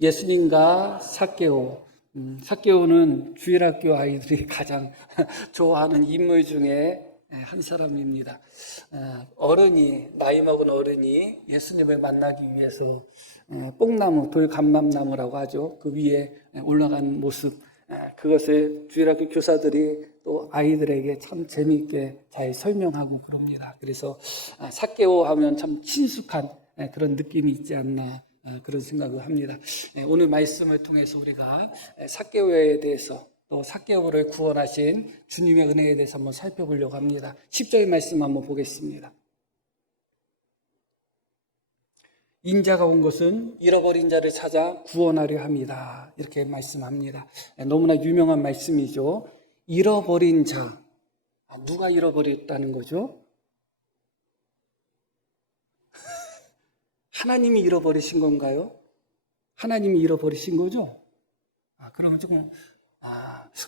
예수님과 삭개오. 삭개오는 주일학교 아이들이 가장 좋아하는 인물 중에 한 사람입니다. 나이 먹은 어른이 예수님을 만나기 위해서 뽕나무, 돌감람나무라고 하죠. 그 위에 올라간 모습, 그것을 주일학교 교사들이 또 아이들에게 참 재미있게 잘 설명하고 그럽니다. 그래서 삭개오 하면 참 친숙한 그런 느낌이 있지 않나 그런 생각을 합니다. 오늘 말씀을 통해서 우리가 삭개오에 대해서 또 삭개오를 구원하신 주님의 은혜에 대해서 한번 살펴보려고 합니다. 10절 말씀 한번 보겠습니다. 인자가 온 것은 잃어버린 자를 찾아 구원하려 합니다. 이렇게 말씀합니다. 너무나 유명한 말씀이죠. 잃어버린 자. 누가 잃어버렸다는 거죠? 하나님이 잃어버리신 건가요? 하나님이 잃어버리신 거죠? 그러면 조금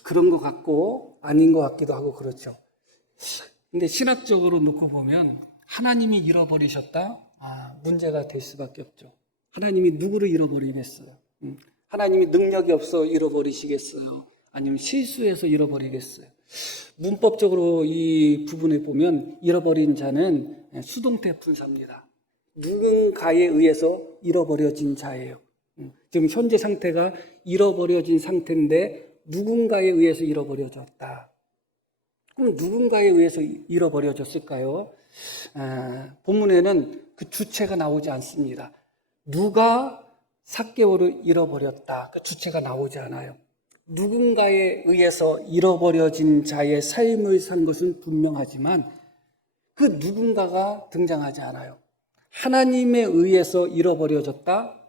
그런 것 같고 아닌 것 같기도 하고 그렇죠. 근데 신학적으로 놓고 보면 하나님이 잃어버리셨다? 문제가 될 수밖에 없죠. 하나님이 누구를 잃어버리겠어요? 하나님이 능력이 없어 잃어버리시겠어요? 아니면 실수해서 잃어버리겠어요? 문법적으로 이 부분을 보면 잃어버린 자는 수동태 분사입니다. 누군가에 의해서 잃어버려진 자예요. 지금 현재 상태가 잃어버려진 상태인데 누군가에 의해서 잃어버려졌다. 그럼 누군가에 의해서 잃어버려졌을까요? 본문에는 그 주체가 나오지 않습니다. 누가 삭개오를 잃어버렸다. 그 주체가 나오지 않아요. 누군가에 의해서 잃어버려진 자의 삶을 산 것은 분명하지만 그 누군가가 등장하지 않아요. 하나님에 의해서 잃어버려졌다?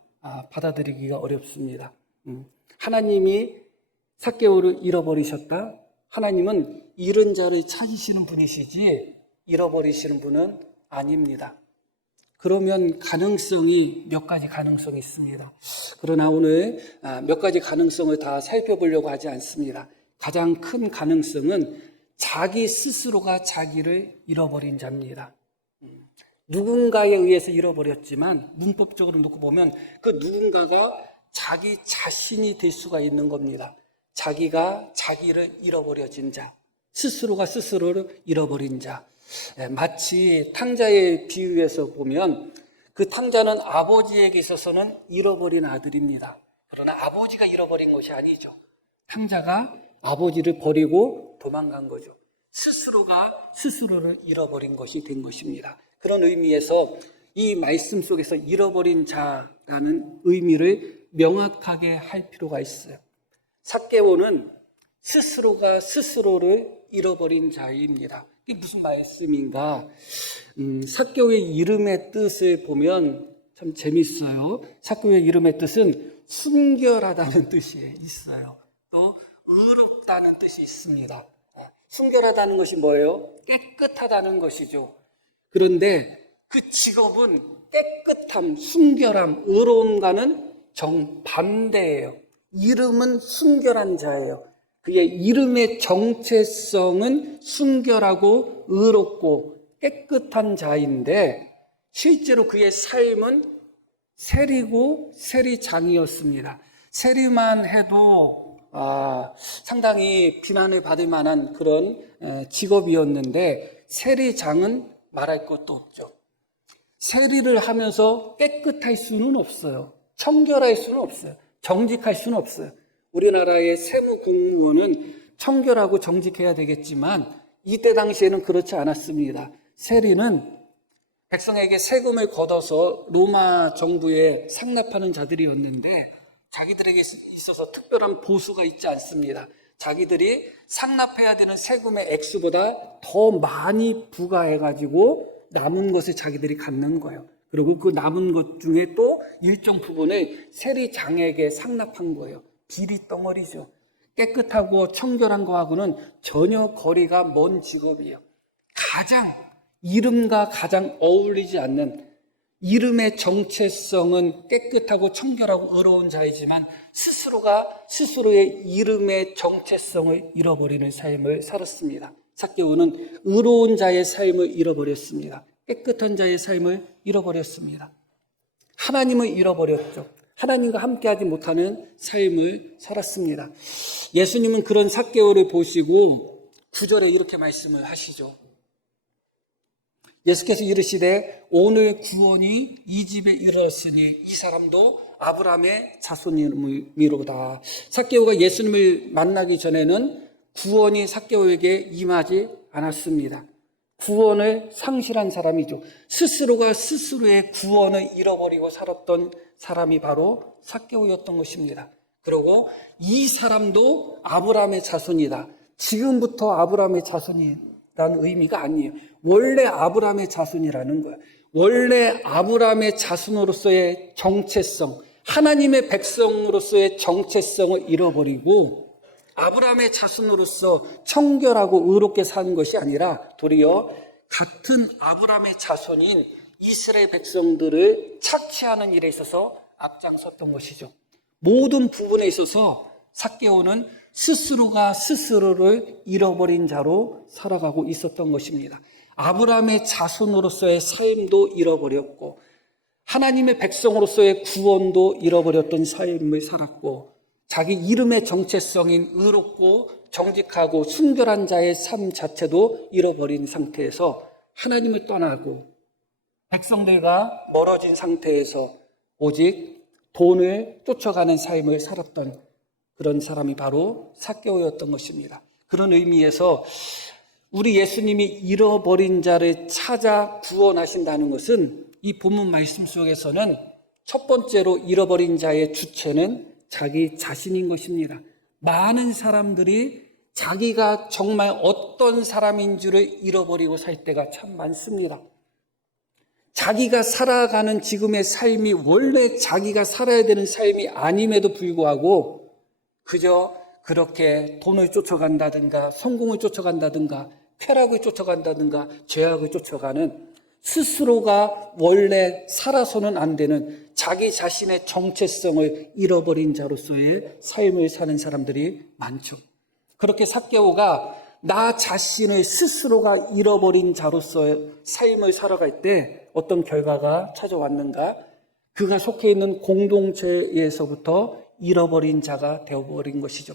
받아들이기가 어렵습니다. 하나님이 삭개오를 잃어버리셨다? 하나님은 잃은 자를 찾으시는 분이시지 잃어버리시는 분은 아닙니다. 그러면 가능성이 몇 가지 가능성이 있습니다. 그러나 오늘 몇 가지 가능성을 다 살펴보려고 하지 않습니다. 가장 큰 가능성은 자기 스스로가 자기를 잃어버린 자입니다. 누군가에 의해서 잃어버렸지만 문법적으로 놓고 보면 그 누군가가 자기 자신이 될 수가 있는 겁니다. 자기가 자기를 잃어버려진 자, 스스로가 스스로를 잃어버린 자. 마치 탕자의 비유에서 보면 그 탕자는 아버지에게 있어서는 잃어버린 아들입니다. 그러나 아버지가 잃어버린 것이 아니죠. 탕자가 아버지를 버리고 도망간 거죠. 스스로가 스스로를 잃어버린 것이 된 것입니다. 그런 의미에서 이 말씀 속에서 잃어버린 자라는 의미를 명확하게 할 필요가 있어요. 삭개오는 스스로가 스스로를 잃어버린 자입니다. 이게 무슨 말씀인가? 삭개오의 이름의 뜻을 보면 참 재밌어요. 삭개오의 이름의 뜻은 순결하다는 뜻이 있어요. 또 의롭다는 뜻이 있습니다. 순결하다는 것이 뭐예요? 깨끗하다는 것이죠. 그런데 그 직업은 깨끗함, 순결함, 의로움과는 정반대예요. 이름은 순결한 자예요. 그의 이름의 정체성은 순결하고 의롭고 깨끗한 자인데 실제로 그의 삶은 세리고 세리장이었습니다. 세리만 해도 상당히 비난을 받을 만한 그런 직업이었는데 세리장은 말할 것도 없죠. 세리를 하면서 깨끗할 수는 없어요. 청결할 수는 없어요. 정직할 수는 없어요. 우리나라의 세무 공무원은 청결하고 정직해야 되겠지만 이때 당시에는 그렇지 않았습니다. 세리는 백성에게 세금을 걷어서 로마 정부에 상납하는 자들이었는데 자기들에게 있어서 특별한 보수가 있지 않습니다. 자기들이 상납해야 되는 세금의 액수보다 더 많이 부과해가지고 남은 것을 자기들이 갖는 거예요. 그리고 그 남은 것 중에 또 일정 부분을 세리장에게 상납한 거예요. 비리 덩어리죠. 깨끗하고 청결한 거하고는 전혀 거리가 먼 직업이에요. 이름과 가장 어울리지 않는 이름의 정체성은 깨끗하고 청결하고 의로운 자이지만 스스로가 스스로의 이름의 정체성을 잃어버리는 삶을 살았습니다. 삭개오는 의로운 자의 삶을 잃어버렸습니다. 깨끗한 자의 삶을 잃어버렸습니다. 하나님을 잃어버렸죠. 하나님과 함께하지 못하는 삶을 살았습니다. 예수님은 그런 삭개오를 보시고 9절에 이렇게 말씀을 하시죠. 예수께서 이르시되 오늘 구원이 이 집에 이르렀으니 이 사람도 아브라함의 자손이로다. 삭개오가 예수님을 만나기 전에는 구원이 삭개오에게 임하지 않았습니다. 구원을 상실한 사람이죠. 스스로가 스스로의 구원을 잃어버리고 살았던 사람이 바로 삭개오였던 것입니다. 그리고 이 사람도 아브라함의 자손이다. 지금부터 아브라함의 자손이라는 의미가 아니에요. 원래 아브라함의 자손이라는 거예요. 원래 아브라함의 자손으로서의 정체성, 하나님의 백성으로서의 정체성을 잃어버리고 아브라함의 자손으로서 청결하고 의롭게 사는 것이 아니라 도리어 같은 아브라함의 자손인 이스라엘 백성들을 착취하는 일에 있어서 앞장섰던 것이죠. 모든 부분에 있어서 삭개오는 스스로가 스스로를 잃어버린 자로 살아가고 있었던 것입니다. 아브라함의 자손으로서의 삶도 잃어버렸고 하나님의 백성으로서의 구원도 잃어버렸던 삶을 살았고 자기 이름의 정체성인 의롭고 정직하고 순결한 자의 삶 자체도 잃어버린 상태에서 하나님을 떠나고 백성들과 멀어진 상태에서 오직 돈을 쫓아가는 삶을 살았던 그런 사람이 바로 삭개오였던 것입니다. 그런 의미에서 우리 예수님이 잃어버린 자를 찾아 구원하신다는 것은 이 본문 말씀 속에서는 첫 번째로 잃어버린 자의 주체는 자기 자신인 것입니다. 많은 사람들이 자기가 정말 어떤 사람인 줄을 잃어버리고 살 때가 참 많습니다. 자기가 살아가는 지금의 삶이 원래 자기가 살아야 되는 삶이 아님에도 불구하고 그저 그렇게 돈을 쫓아간다든가 성공을 쫓아간다든가 쾌락을 쫓아간다든가 죄악을 쫓아가는 스스로가 원래 살아서는 안 되는 자기 자신의 정체성을 잃어버린 자로서의 삶을 사는 사람들이 많죠. 그렇게 삭개오가 나 자신을 스스로가 잃어버린 자로서의 삶을 살아갈 때 어떤 결과가 찾아왔는가? 그가 속해 있는 공동체에서부터 잃어버린 자가 되어버린 것이죠.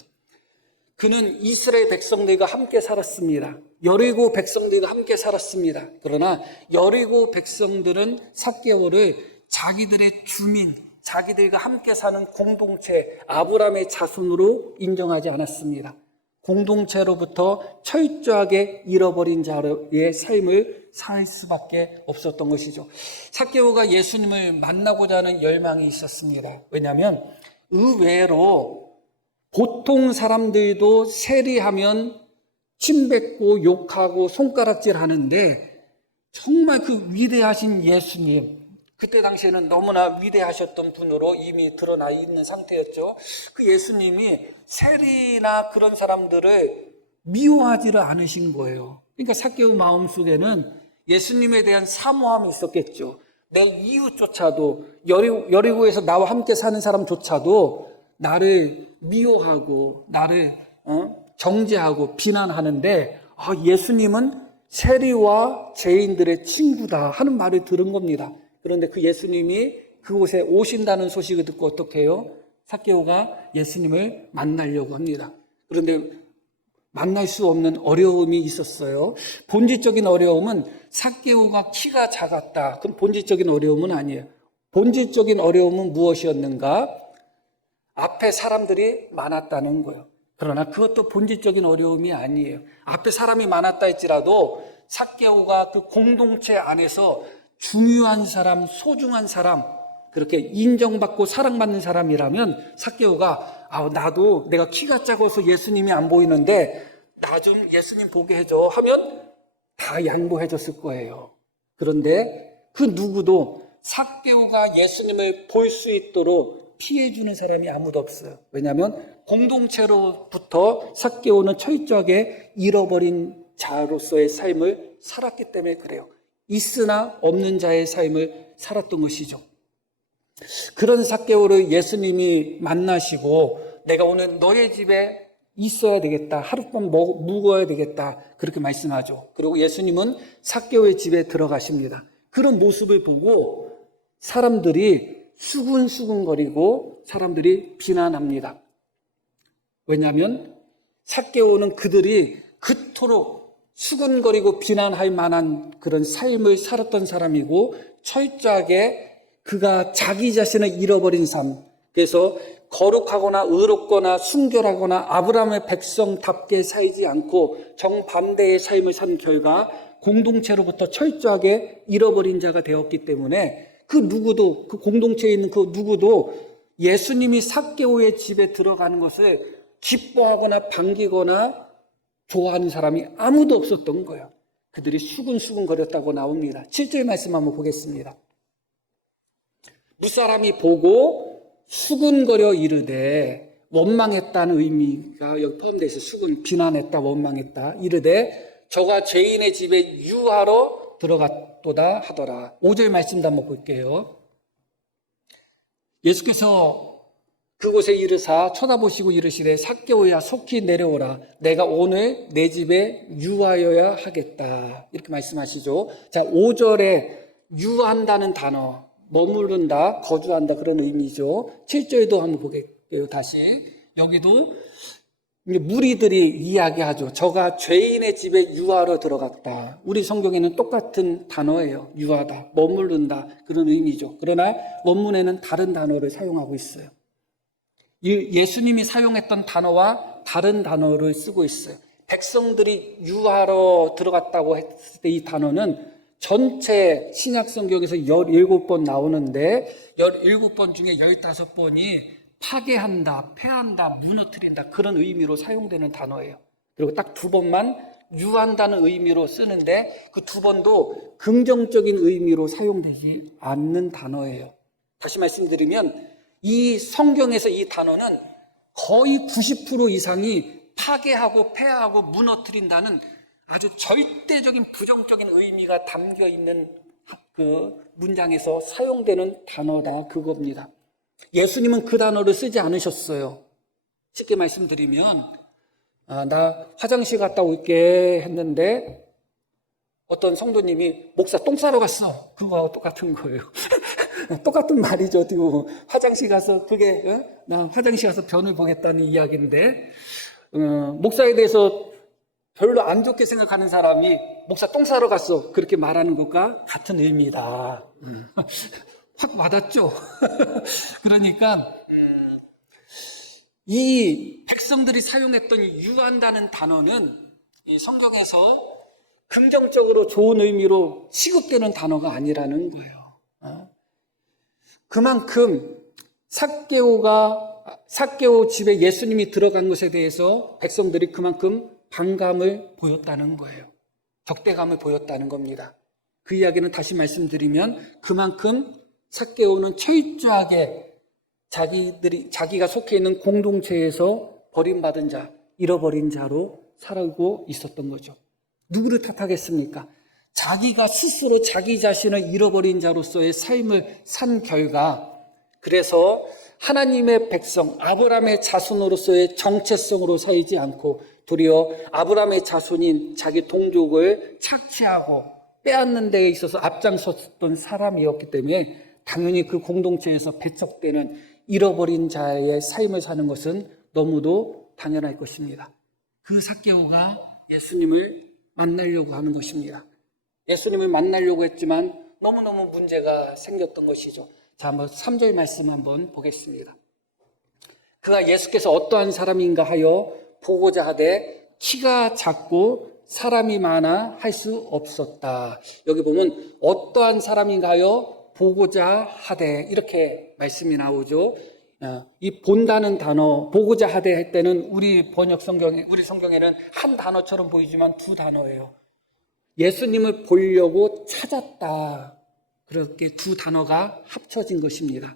그는 이스라엘 백성들과 함께 살았습니다. 여리고 백성들과 함께 살았습니다. 그러나 여리고 백성들은 삭개오를 자기들의 주민, 자기들과 함께 사는 공동체, 아브라함의 자손으로 인정하지 않았습니다. 공동체로부터 철저하게 잃어버린 자의 삶을 살 수밖에 없었던 것이죠. 삭개오가 예수님을 만나고자 하는 열망이 있었습니다. 왜냐하면 의외로 보통 사람들도 세리하면 침뱉고 욕하고 손가락질 하는데 정말 그 위대하신 예수님, 그때 당시에는 너무나 위대하셨던 분으로 이미 드러나 있는 상태였죠. 그 예수님이 세리나 그런 사람들을 미워하지를 않으신 거예요. 그러니까 삭개오 마음속에는 예수님에 대한 사모함이 있었겠죠. 내 이웃조차도 여리고에서 나와 함께 사는 사람조차도 나를 미워하고 나를 정죄하고 비난하는데 예수님은 세리와 죄인들의 친구다 하는 말을 들은 겁니다. 그런데 그 예수님이 그곳에 오신다는 소식을 듣고 어떻게 해요? 삭개오가 예수님을 만나려고 합니다. 그런데 만날 수 없는 어려움이 있었어요. 본질적인 어려움은 삭개오가 키가 작았다. 그럼 본질적인 어려움은 아니에요. 본질적인 어려움은 무엇이었는가? 앞에 사람들이 많았다는 거예요. 그러나 그것도 본질적인 어려움이 아니에요. 앞에 사람이 많았다 할지라도 삭개오가 그 공동체 안에서 중요한 사람, 소중한 사람, 그렇게 인정받고 사랑받는 사람이라면 삭개오가 나도 내가 키가 작아서 예수님이 안 보이는데 나 좀 예수님 보게 해줘 하면 다 양보해 줬을 거예요. 그런데 그 누구도 삭개오가 예수님을 볼 수 있도록 피해주는 사람이 아무도 없어요. 왜냐하면 공동체로부터 삭개오는 철저하게 잃어버린 자로서의 삶을 살았기 때문에 그래요. 있으나 없는 자의 삶을 살았던 것이죠. 그런 삭개오를 예수님이 만나시고 내가 오늘 너의 집에 있어야 되겠다. 하룻밤 묵어야 되겠다. 그렇게 말씀하죠. 그리고 예수님은 삭개오의 집에 들어가십니다. 그런 모습을 보고 사람들이 수군수군거리고 사람들이 비난합니다. 왜냐하면 삭개오는 그들이 그토록 수군거리고 비난할 만한 그런 삶을 살았던 사람이고 철저하게 그가 자기 자신을 잃어버린 삶, 그래서 거룩하거나 의롭거나 순결하거나 아브라함의 백성답게 살지 않고 정반대의 삶을 산 결과 공동체로부터 철저하게 잃어버린 자가 되었기 때문에 그 누구도, 그 공동체에 있는 그 누구도 예수님이 삭개오의 집에 들어가는 것을 기뻐하거나 반기거나 좋아하는 사람이 아무도 없었던 거예요. 그들이 수군수군거렸다고 나옵니다. 7절 말씀 한번 보겠습니다. 무사람이 보고 수군거려 이르되, 원망했다는 의미가 여기 포함되어 있어요. 수군, 비난했다, 원망했다. 이르되 저가 죄인의 집에 유하러 들어갔도다 하더라. 5절 말씀도 한번 볼게요. 예수께서 그곳에 이르사 쳐다보시고 이르시되 삭개오야 속히 내려오라. 내가 오늘 내 집에 유하여야 하겠다. 이렇게 말씀하시죠. 자, 5절에 유한다는 단어, 머무른다, 거주한다 그런 의미죠. 7절도 한번 보게요. 다시 여기도 무리들이 이야기하죠. 저가 죄인의 집에 유하러 들어갔다. 우리 성경에는 똑같은 단어예요. 유하다, 머무른다 그런 의미죠. 그러나 원문에는 다른 단어를 사용하고 있어요. 예수님이 사용했던 단어와 다른 단어를 쓰고 있어요. 백성들이 유하러 들어갔다고 했을 때 이 단어는 전체 신약 성경에서 17번 나오는데 17번 중에 15번이 파괴한다, 패한다, 무너뜨린다 그런 의미로 사용되는 단어예요. 그리고 딱 2번만 유한다는 의미로 쓰는데 그 2번도 긍정적인 의미로 사용되지 않는 단어예요. 다시 말씀드리면 이 성경에서 이 단어는 거의 90% 이상이 파괴하고 패하고 무너뜨린다는 아주 절대적인 부정적인 의미가 담겨 있는 그 문장에서 사용되는 단어다 그겁니다. 예수님은 그 단어를 쓰지 않으셨어요. 쉽게 말씀드리면 나 화장실 갔다 올게 했는데 어떤 성도님이 목사 똥 싸러 갔어. 그거하고 똑같은 거예요. 똑같은 말이죠. 화장실 가서 그게 나 화장실 가서 변을 보겠다는 이야기인데 목사에 대해서 별로 안 좋게 생각하는 사람이 목사 똥 싸러 갔어 그렇게 말하는 것과 같은 의미다. 확 와닿죠. 그러니까 이 백성들이 사용했던 유한다는 단어는 이 성경에서 긍정적으로 좋은 의미로 취급되는 단어가 아니라는 거예요. 그만큼 삭개오 집에 예수님이 들어간 것에 대해서 백성들이 그만큼 반감을 보였다는 거예요. 적대감을 보였다는 겁니다. 그 이야기는 다시 말씀드리면 그만큼 삭개오는 철저하게 자기가 속해 있는 공동체에서 버림받은 자, 잃어버린 자로 살고 있었던 거죠. 누구를 탓하겠습니까? 자기가 스스로 자기 자신을 잃어버린 자로서의 삶을 산 결과, 그래서 하나님의 백성, 아브라함의 자손으로서의 정체성으로 살지 않고 도리어 아브라함의 자손인 자기 동족을 착취하고 빼앗는 데에 있어서 앞장섰던 사람이었기 때문에 당연히 그 공동체에서 배척되는 잃어버린 자의 삶을 사는 것은 너무도 당연할 것입니다. 그 삭개오가 예수님을 만나려고 하는 것입니다. 예수님을 만나려고 했지만 너무너무 문제가 생겼던 것이죠. 자, 한번 3절 말씀 한번 보겠습니다. 그가 예수께서 어떠한 사람인가 하여 보고자 하되 키가 작고 사람이 많아 할 수 없었다. 여기 보면 어떠한 사람인가 하여 보고자 하되 이렇게 말씀이 나오죠. 이 본다는 단어, 보고자 하되 할 때는 우리 성경에는 한 단어처럼 보이지만 두 단어예요. 예수님을 보려고 찾았다. 그렇게 두 단어가 합쳐진 것입니다.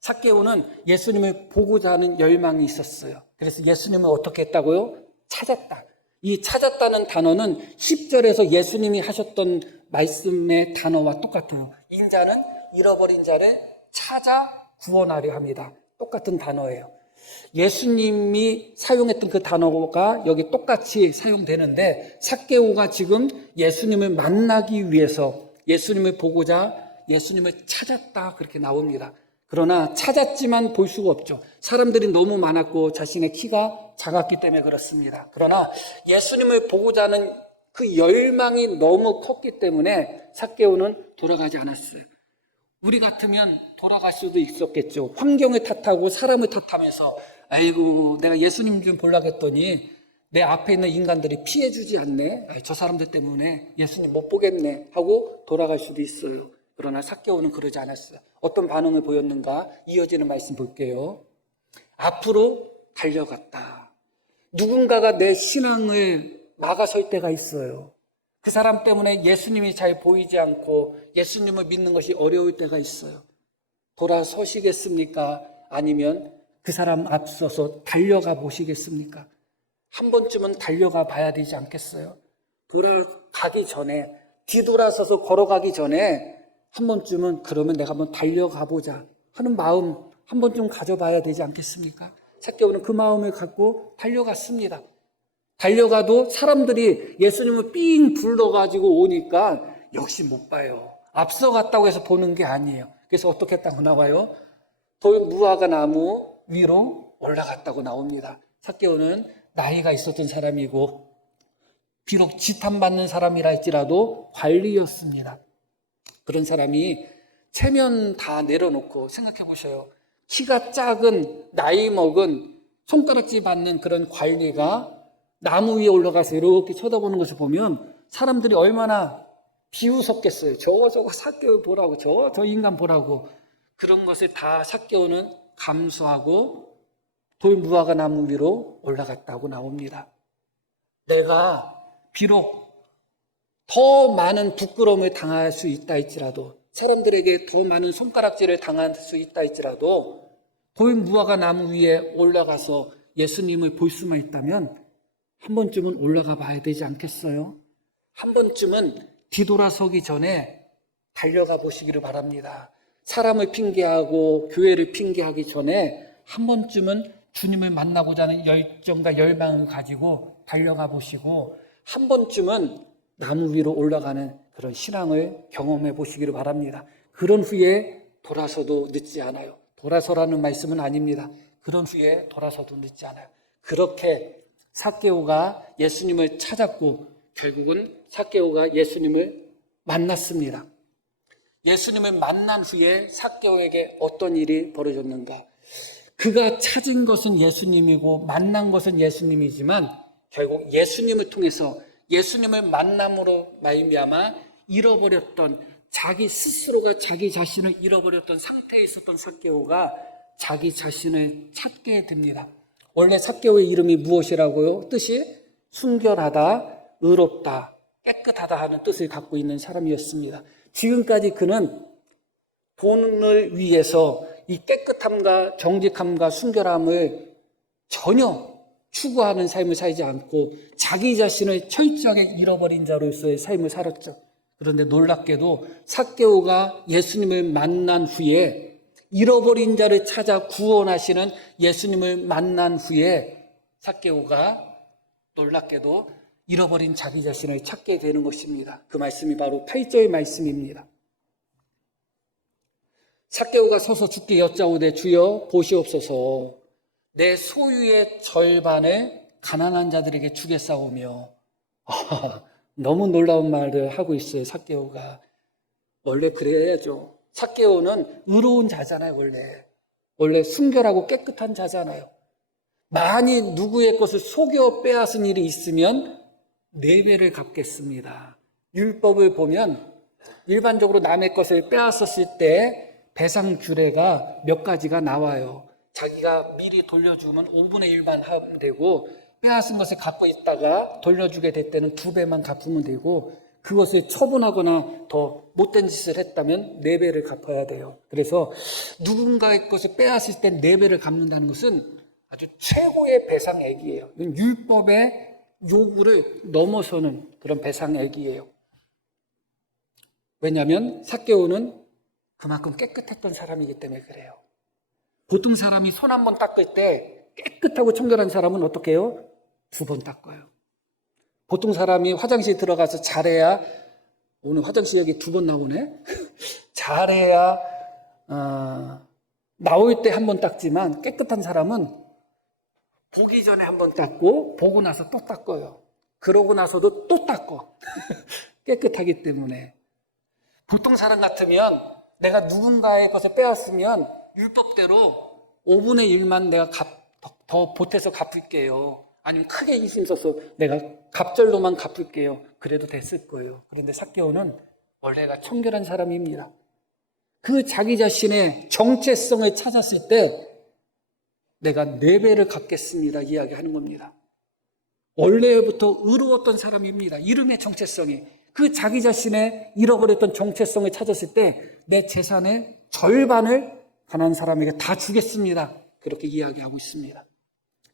삭개오는 예수님을 보고자 하는 열망이 있었어요. 그래서 예수님을 어떻게 했다고요? 찾았다. 이 찾았다는 단어는 10절에서 예수님이 하셨던 말씀의 단어와 똑같아요. 인자는 잃어버린 자를 찾아 구원하려 합니다. 똑같은 단어예요. 예수님이 사용했던 그 단어가 여기 똑같이 사용되는데 삭개오가 지금 예수님을 만나기 위해서 예수님을 보고자 예수님을 찾았다 그렇게 나옵니다. 그러나 찾았지만 볼 수가 없죠. 사람들이 너무 많았고 자신의 키가 작았기 때문에 그렇습니다. 그러나 예수님을 보고자 하는 그 열망이 너무 컸기 때문에 삭개오는 돌아가지 않았어요. 우리 같으면 돌아갈 수도 있었겠죠. 환경을 탓하고 사람을 탓하면서 아이고 내가 예수님 좀 보려고 했더니 내 앞에 있는 인간들이 피해주지 않네. 저 사람들 때문에 예수님 못 보겠네 하고 돌아갈 수도 있어요. 그러나 삭개오는 그러지 않았어요. 어떤 반응을 보였는가? 이어지는 말씀 볼게요. 앞으로 달려갔다. 누군가가 내 신앙을 막아설 때가 있어요. 그 사람 때문에 예수님이 잘 보이지 않고 예수님을 믿는 것이 어려울 때가 있어요. 돌아서시겠습니까? 아니면 그 사람 앞서서 달려가 보시겠습니까? 한 번쯤은 달려가 봐야 되지 않겠어요? 돌아가기 전에, 뒤돌아서서 걸어가기 전에 한 번쯤은 그러면 내가 한번 달려가 보자 하는 마음 한 번쯤 가져봐야 되지 않겠습니까? 삭개오는 그 마음을 갖고 달려갔습니다. 달려가도 사람들이 예수님을 삥 불러가지고 오니까 역시 못 봐요. 앞서갔다고 해서 보는 게 아니에요. 그래서 어떻게 했다고 나와요? 돌 무화과 나무 위로 올라갔다고 나옵니다. 삭개오는 나이가 있었던 사람이고 비록 지탄받는 사람이라 할지라도 관리였습니다. 그런 사람이 체면 다 내려놓고 생각해 보셔요. 키가 작은 나이 먹은 손가락질 받는 그런 관리가 나무 위에 올라가서 이렇게 쳐다보는 것을 보면 사람들이 얼마나 비웃었겠어요. 저거 삭개오 보라고, 저 인간 보라고. 그런 것을 다 삭개오는 감수하고 돌 무화과 나무 위로 올라갔다고 나옵니다. 내가 비록 더 많은 부끄러움을 당할 수 있다 할지라도, 사람들에게 더 많은 손가락질을 당할 수 있다 할지라도 돌 무화과 나무 위에 올라가서 예수님을 볼 수만 있다면 한 번쯤은 올라가 봐야 되지 않겠어요? 한 번쯤은 뒤돌아서기 전에 달려가 보시기를 바랍니다. 사람을 핑계하고 교회를 핑계하기 전에 한 번쯤은 주님을 만나고자 하는 열정과 열망을 가지고 달려가 보시고 한 번쯤은 나무 위로 올라가는 그런 신앙을 경험해 보시기를 바랍니다. 그런 후에 돌아서도 늦지 않아요. 돌아서라는 말씀은 아닙니다. 그런 후에 돌아서도 늦지 않아요. 그렇게 삭개오가 예수님을 찾았고 결국은 삭개오가 예수님을 만났습니다. 예수님을 만난 후에 삭개오에게 어떤 일이 벌어졌는가? 그가 찾은 것은 예수님이고 만난 것은 예수님이지만 결국 예수님을 통해서 예수님을 만남으로 말미암아 잃어버렸던 자기 스스로가 자기 자신을 잃어버렸던 상태에 있었던 삭개오가 자기 자신을 찾게 됩니다. 원래 삭개오의 이름이 무엇이라고요? 뜻이 순결하다, 의롭다, 깨끗하다 하는 뜻을 갖고 있는 사람이었습니다. 지금까지 그는 돈을 위해서 이 깨끗함과 정직함과 순결함을 전혀 추구하는 삶을 살지 않고 자기 자신을 철저하게 잃어버린 자로서의 삶을 살았죠. 그런데 놀랍게도 삭개오가 예수님을 만난 후에 잃어버린 자를 찾아 구원하시는 예수님을 만난 후에 삭개오가 놀랍게도 잃어버린 자기 자신을 찾게 되는 것입니다. 그 말씀이 바로 8절 말씀입니다. 삭개오가 서서 주께 여짜오되 주여 보시옵소서 내 소유의 절반을 가난한 자들에게 주겠사오며 너무 놀라운 말을 하고 있어요. 삭개오가 원래 그래야죠. 삭개오는 의로운 자잖아요. 원래 순결하고 깨끗한 자잖아요. 만일 누구의 것을 속여 빼앗은 일이 있으면 4배를 갚겠습니다. 율법을 보면 일반적으로 남의 것을 빼앗았을 때 배상 규례가 몇 가지가 나와요. 자기가 미리 돌려주면 5분의 1만 하면 되고 빼앗은 것을 갖고 있다가 돌려주게 될 때는 2배만 갚으면 되고 그것을 처분하거나 더 못된 짓을 했다면 4배를 갚아야 돼요. 그래서 누군가의 것을 빼앗을 때 4배를 갚는다는 것은 아주 최고의 배상액이에요. 이건 율법의 요구를 넘어서는 그런 배상액이에요. 왜냐하면 삭개오는 그만큼 깨끗했던 사람이기 때문에 그래요. 보통 사람이 손 한 번 닦을 때 깨끗하고 청결한 사람은 어떻게 해요? 2번 닦아요. 보통 사람이 화장실 들어가서 잘해야, 오늘 화장실 여기 2번 나오네? 잘해야 나올 때 한 번 닦지만 깨끗한 사람은 보기 전에 한 번 닦고 보고 나서 또 닦아요. 그러고 나서도 또 닦어. 깨끗하기 때문에. 보통 사람 같으면 내가 누군가의 것을 빼앗으면 율법대로 5분의 1만 내가 더 보태서 갚을게요. 아니면 크게 힘 써서 내가 갑절로만 갚을게요. 그래도 됐을 거예요. 그런데 삭개오는 원래가 청결한 사람입니다. 그 자기 자신의 정체성을 찾았을 때 내가 4배를 갚겠습니다 이야기하는 겁니다. 원래부터 의로웠던 사람입니다. 이름의 정체성이. 그 자기 자신의 잃어버렸던 정체성을 찾았을 때 내 재산의 절반을 가난한 사람에게 다 주겠습니다. 그렇게 이야기하고 있습니다.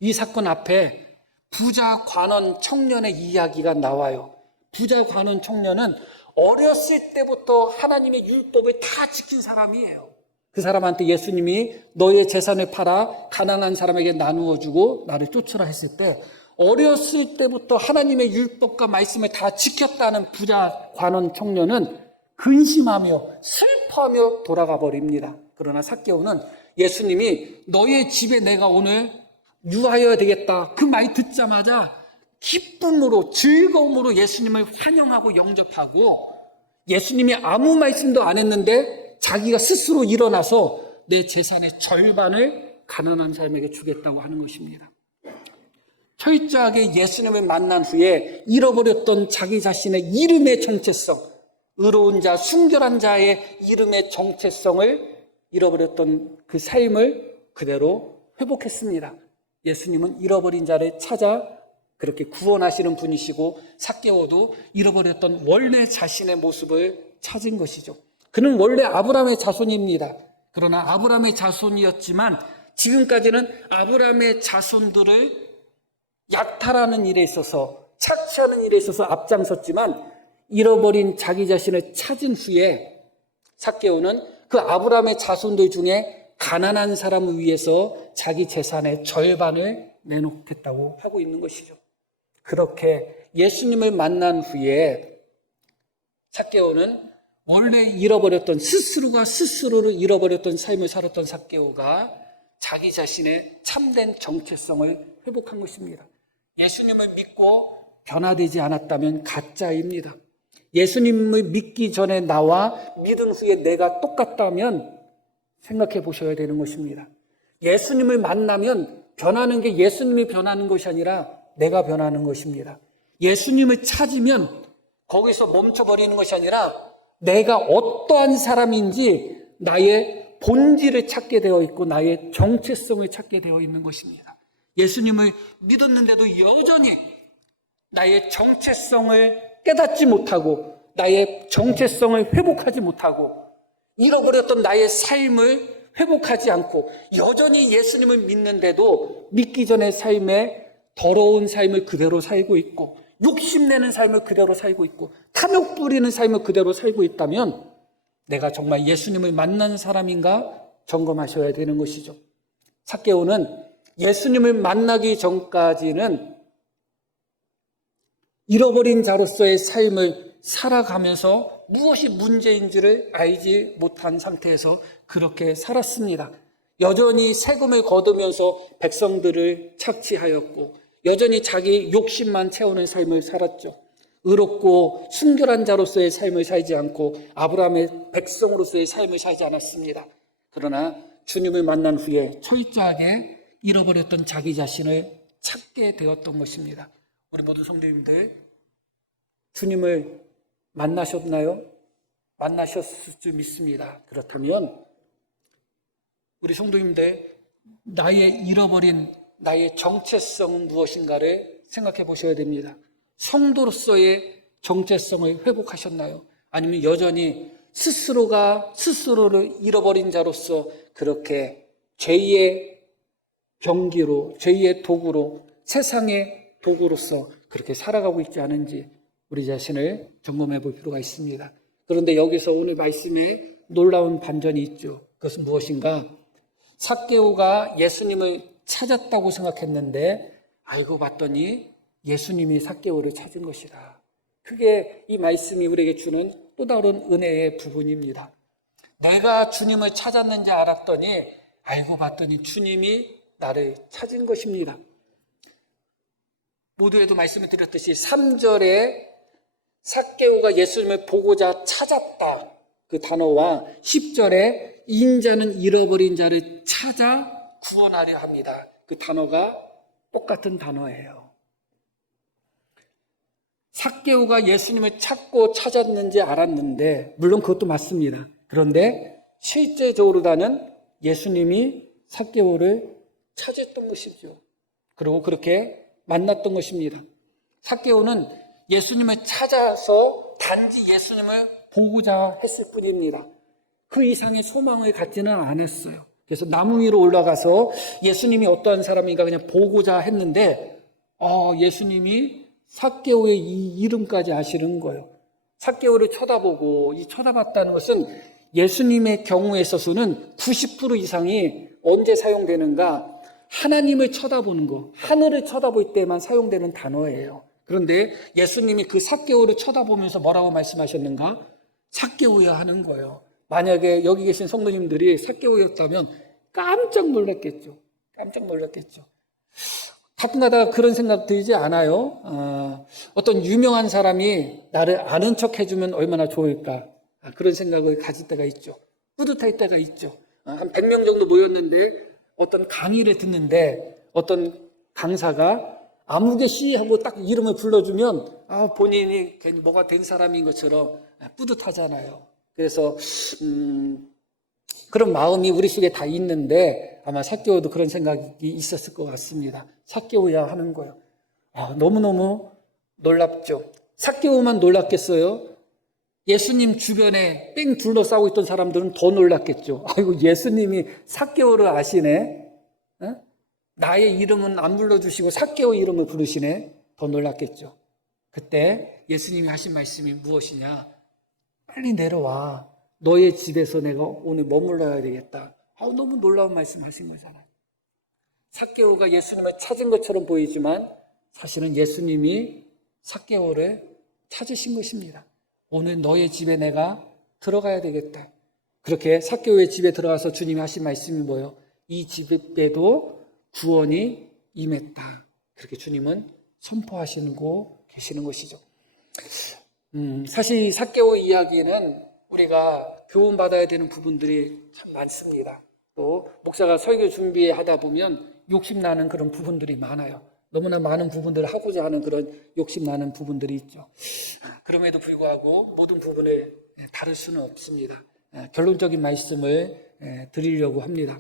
이 사건 앞에 부자 관원 청년의 이야기가 나와요. 부자 관원 청년은 어렸을 때부터 하나님의 율법을 다 지킨 사람이에요. 그 사람한테 예수님이 너의 재산을 팔아 가난한 사람에게 나누어 주고 나를 쫓으라 했을 때 어렸을 때부터 하나님의 율법과 말씀을 다 지켰다는 부자 관원 청년은 근심하며 슬퍼하며 돌아가 버립니다. 그러나 삭개오는 예수님이 너의 집에 내가 오늘 유하여야 되겠다 그 말 듣자마자 기쁨으로 즐거움으로 예수님을 환영하고 영접하고 예수님이 아무 말씀도 안 했는데 자기가 스스로 일어나서 내 재산의 절반을 가난한 사람에게 주겠다고 하는 것입니다. 철저하게 예수님을 만난 후에 잃어버렸던 자기 자신의 이름의 정체성, 의로운 자, 순결한 자의 이름의 정체성을 잃어버렸던 그 삶을 그대로 회복했습니다. 예수님은 잃어버린 자를 찾아 그렇게 구원하시는 분이시고 삭개오도 잃어버렸던 원래 자신의 모습을 찾은 것이죠. 그는 원래 아브라함의 자손입니다. 그러나 아브라함의 자손이었지만 지금까지는 아브라함의 자손들을 약탈하는 일에 있어서 착취하는 일에 있어서 앞장섰지만 잃어버린 자기 자신을 찾은 후에 삭개오는 그 아브라함의 자손들 중에 가난한 사람을 위해서 자기 재산의 절반을 내놓겠다고 하고 있는 것이죠. 그렇게 예수님을 만난 후에 삭개오는 원래 잃어버렸던 스스로가 스스로를 잃어버렸던 삶을 살았던 삭개오가 자기 자신의 참된 정체성을 회복한 것입니다. 예수님을 믿고 변화되지 않았다면 가짜입니다. 예수님을 믿기 전에 나와 믿은 후에 내가 똑같다면 생각해 보셔야 되는 것입니다. 예수님을 만나면 변하는 게 예수님이 변하는 것이 아니라 내가 변하는 것입니다. 예수님을 찾으면 거기서 멈춰버리는 것이 아니라 내가 어떠한 사람인지 나의 본질을 찾게 되어 있고 나의 정체성을 찾게 되어 있는 것입니다. 예수님을 믿었는데도 여전히 나의 정체성을 깨닫지 못하고 나의 정체성을 회복하지 못하고 잃어버렸던 나의 삶을 회복하지 않고 여전히 예수님을 믿는데도 믿기 전의 삶에 더러운 삶을 그대로 살고 있고 욕심내는 삶을 그대로 살고 있고 탐욕 부리는 삶을 그대로 살고 있다면 내가 정말 예수님을 만난 사람인가 점검하셔야 되는 것이죠. 삭개오는 예수님을 만나기 전까지는 잃어버린 자로서의 삶을 살아가면서 무엇이 문제인지를 알지 못한 상태에서 그렇게 살았습니다. 여전히 세금을 거두면서 백성들을 착취하였고 여전히 자기 욕심만 채우는 삶을 살았죠. 의롭고 순결한 자로서의 삶을 살지 않고 아브라함의 백성으로서의 삶을 살지 않았습니다. 그러나 주님을 만난 후에 철저하게 잃어버렸던 자기 자신을 찾게 되었던 것입니다. 우리 모든 성도님들 주님을 만나셨나요? 만나셨을 줄 믿습니다. 그렇다면 우리 성도님들 나의 잃어버린 나의 정체성은 무엇인가를 생각해 보셔야 됩니다. 성도로서의 정체성을 회복하셨나요? 아니면 여전히 스스로가 스스로를 잃어버린 자로서 그렇게 죄의 병기로 죄의 도구로 세상의 도구로서 그렇게 살아가고 있지 않은지 우리 자신을 점검해 볼 필요가 있습니다. 그런데 여기서 오늘 말씀에 놀라운 반전이 있죠. 그것은 무엇인가? 삭개오가 예수님을 찾았다고 생각했는데 알고 봤더니 예수님이 삭개오를 찾은 것이다. 그게 이 말씀이 우리에게 주는 또 다른 은혜의 부분입니다. 내가 주님을 찾았는지 알았더니 알고 봤더니 주님이 나를 찾은 것입니다. 모두에도 말씀을 드렸듯이 3절에 삭개오가 예수님을 보고자 찾았다 그 단어와 10절에 인자는 잃어버린 자를 찾아 구원하려 합니다. 그 단어가 똑같은 단어예요. 삭개오가 예수님을 찾고 찾았는지 알았는데 물론 그것도 맞습니다. 그런데 실제적으로는 예수님이 삭개오를 찾았던 것이죠. 그리고 그렇게 만났던 것입니다. 삭개오는 예수님을 찾아서 단지 예수님을 보고자 했을 뿐입니다. 그 이상의 소망을 갖지는 않았어요. 그래서 나무 위로 올라가서 예수님이 어떠한 사람인가 그냥 보고자 했는데 예수님이 삭개오의 이 이름까지 아시는 거예요. 삭개오를 쳐다보고 이 쳐다봤다는 것은 예수님의 경우에 있어서는 90% 이상이 언제 사용되는가? 하나님을 쳐다보는 거, 하늘을 쳐다볼 때만 사용되는 단어예요. 그런데 예수님이 그 삭개오를 쳐다보면서 뭐라고 말씀하셨는가? 삭개오야 하는 거예요. 만약에 여기 계신 성도님들이 삭개오였다면 깜짝 놀랐겠죠. 깜짝 놀랐겠죠. 가끔가다 그런 생각 들지 않아요? 어떤 유명한 사람이 나를 아는 척 해주면 얼마나 좋을까? 그런 생각을 가질 때가 있죠. 뿌듯할 때가 있죠. 한 100명 정도 모였는데 어떤 강의를 듣는데 어떤 강사가 아무개 씨 하고 딱 이름을 불러주면 본인이 괜히 뭐가 된 사람인 것처럼 뿌듯하잖아요. 그래서 그런 마음이 우리 속에 다 있는데 아마 삭개오도 그런 생각이 있었을 것 같습니다. 삭개오야 하는 거예요. 너무너무 놀랍죠. 삭개오만 놀랐겠어요? 예수님 주변에 뺑 둘러싸고 있던 사람들은 더 놀랐겠죠. 아이고 예수님이 삭개오를 아시네. 나의 이름은 안 불러주시고 삭개오 이름을 부르시네. 더 놀랐겠죠. 그때 예수님이 하신 말씀이 무엇이냐? 빨리 내려와. 너의 집에서 내가 오늘 머물러야 되겠다. 너무 놀라운 말씀 하신 거잖아요. 삭개오가 예수님을 찾은 것처럼 보이지만 사실은 예수님이 삭개오를 찾으신 것입니다. 오늘 너의 집에 내가 들어가야 되겠다. 그렇게 삭개오의 집에 들어가서 주님이 하신 말씀이 뭐예요? 이 집에도 구원이 임했다. 그렇게 주님은 선포하시고 계시는 것이죠. 사실 삭개오 이야기는 우리가 교훈받아야 되는 부분들이 참 많습니다. 또 목사가 설교 준비하다 보면 욕심나는 그런 부분들이 많아요. 너무나 많은 부분들을 하고자 하는 그런 욕심나는 부분들이 있죠. 그럼에도 불구하고 모든 부분을 다룰 수는 없습니다. 결론적인 말씀을 드리려고 합니다.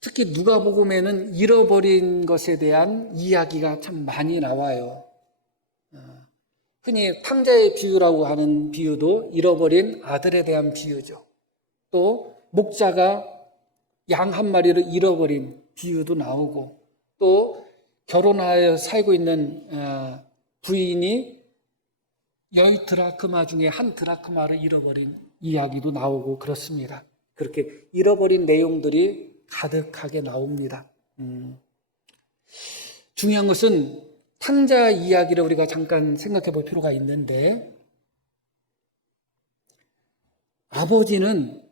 특히 누가복음에는 잃어버린 것에 대한 이야기가 참 많이 나와요. 흔히 탕자의 비유라고 하는 비유도 잃어버린 아들에 대한 비유죠. 또 목자가 양 한 마리를 잃어버린 비유도 나오고 또 결혼하여 살고 있는 부인이 10드라크마 중에 한 드라크마를 잃어버린 이야기도 나오고 그렇습니다. 그렇게 잃어버린 내용들이 가득하게 나옵니다. 중요한 것은 탕자 이야기를 우리가 잠깐 생각해 볼 필요가 있는데 아버지는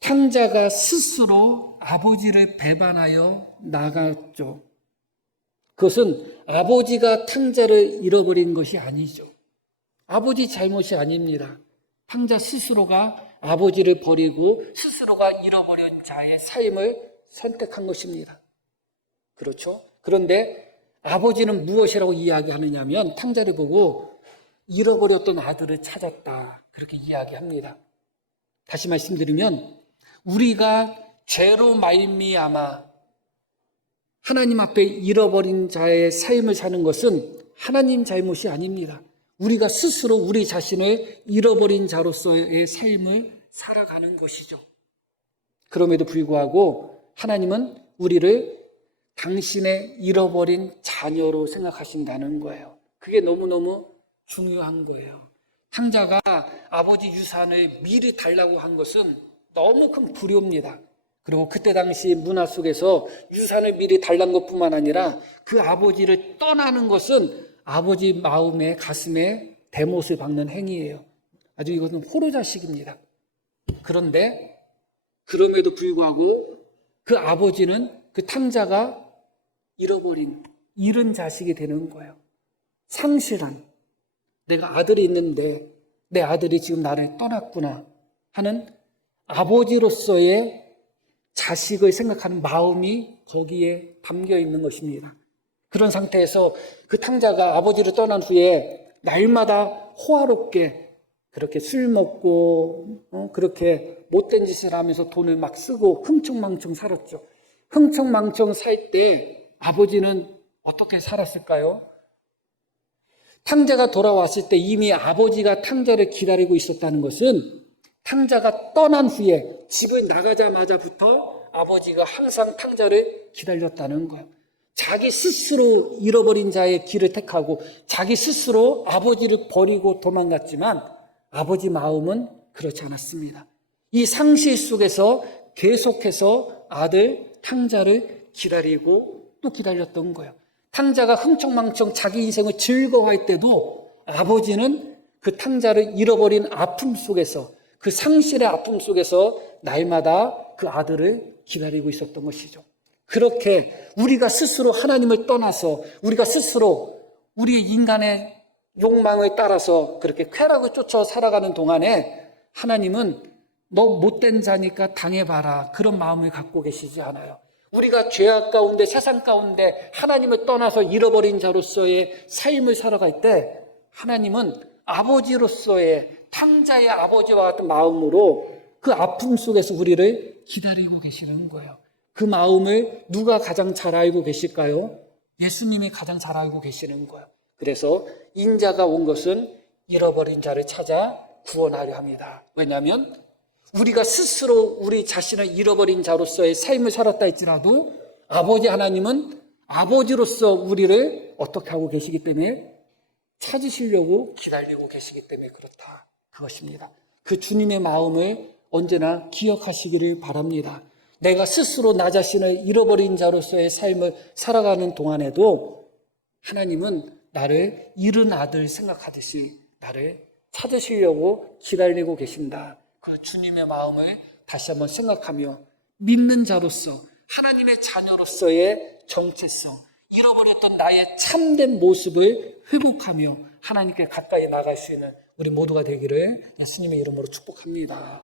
탕자가 스스로 아버지를 배반하여 나갔죠. 그것은 아버지가 탕자를 잃어버린 것이 아니죠. 아버지 잘못이 아닙니다. 탕자 스스로가 아버지를 버리고 스스로가 잃어버린 자의 삶을 선택한 것입니다. 그렇죠? 그런데 아버지는 무엇이라고 이야기하느냐 하면 탕자를 보고 잃어버렸던 아들을 찾았다. 그렇게 이야기합니다. 다시 말씀드리면 우리가 죄로 말미암아 하나님 앞에 잃어버린 자의 삶을 사는 것은 하나님 잘못이 아닙니다. 우리가 스스로 우리 자신을 잃어버린 자로서의 삶을 살아가는 것이죠. 그럼에도 불구하고 하나님은 우리를 당신의 잃어버린 자녀로 생각하신다는 거예요. 그게 너무너무 중요한 거예요. 탕자가 아버지 유산을 미리 달라고 한 것은 너무 큰 불효입니다. 그리고 그때 당시 문화 속에서 유산을 미리 달라는 것뿐만 아니라 그 아버지를 떠나는 것은 아버지 마음에 가슴에 대못을 박는 행위예요. 아주 이것은 호로자식입니다. 그런데 그럼에도 불구하고 그 아버지는 그 탕자가 잃은 자식이 되는 거예요. 상실한, 내가 아들이 있는데 내 아들이 지금 나를 떠났구나 하는 아버지로서의 자식을 생각하는 마음이 거기에 담겨 있는 것입니다. 그런 상태에서 그 탕자가 아버지를 떠난 후에 날마다 호화롭게 그렇게 술 먹고 그렇게 못된 짓을 하면서 돈을 막 쓰고 흥청망청 살았죠. 흥청망청 살 때 아버지는 어떻게 살았을까요? 탕자가 돌아왔을 때 이미 아버지가 탕자를 기다리고 있었다는 것은 탕자가 떠난 후에 집을 나가자마자부터 아버지가 항상 탕자를 기다렸다는 거예요. 자기 스스로 잃어버린 자의 길을 택하고 자기 스스로 아버지를 버리고 도망갔지만 아버지 마음은 그렇지 않았습니다. 이 상실 속에서 계속해서 아들 탕자를 기다리고 또 기다렸던 거예요. 탕자가 흥청망청 자기 인생을 즐거워할 때도 아버지는 그 탕자를 잃어버린 아픔 속에서 그 상실의 아픔 속에서 날마다 그 아들을 기다리고 있었던 것이죠. 그렇게 우리가 스스로 하나님을 떠나서 우리가 스스로 우리의 인간의 욕망을 따라서 그렇게 쾌락을 쫓아 살아가는 동안에 하나님은 너 못된 자니까 당해봐라 그런 마음을 갖고 계시지 않아요. 우리가 죄악 가운데 세상 가운데 하나님을 떠나서 잃어버린 자로서의 삶을 살아갈 때 하나님은 아버지로서의 탕자의 아버지와 같은 마음으로 그 아픔 속에서 우리를 기다리고 계시는 거예요. 그 마음을 누가 가장 잘 알고 계실까요? 예수님이 가장 잘 알고 계시는 거예요. 그래서 인자가 온 것은 잃어버린 자를 찾아 구원하려 합니다. 왜냐하면 우리가 스스로 우리 자신을 잃어버린 자로서의 삶을 살았다 할지라도 아버지 하나님은 아버지로서 우리를 어떻게 하고 계시기 때문에 찾으시려고 기다리고 계시기 때문에 그렇다. 그것입니다. 그 주님의 마음을 언제나 기억하시기를 바랍니다. 내가 스스로 나 자신을 잃어버린 자로서의 삶을 살아가는 동안에도 하나님은 나를 잃은 아들 생각하듯이 나를 찾으시려고 기다리고 계신다. 그 주님의 마음을 다시 한번 생각하며 믿는 자로서 하나님의 자녀로서의 정체성, 잃어버렸던 나의 참된 모습을 회복하며 하나님께 가까이 나갈 수 있는 우리 모두가 되기를 예수님의 이름으로 축복합니다.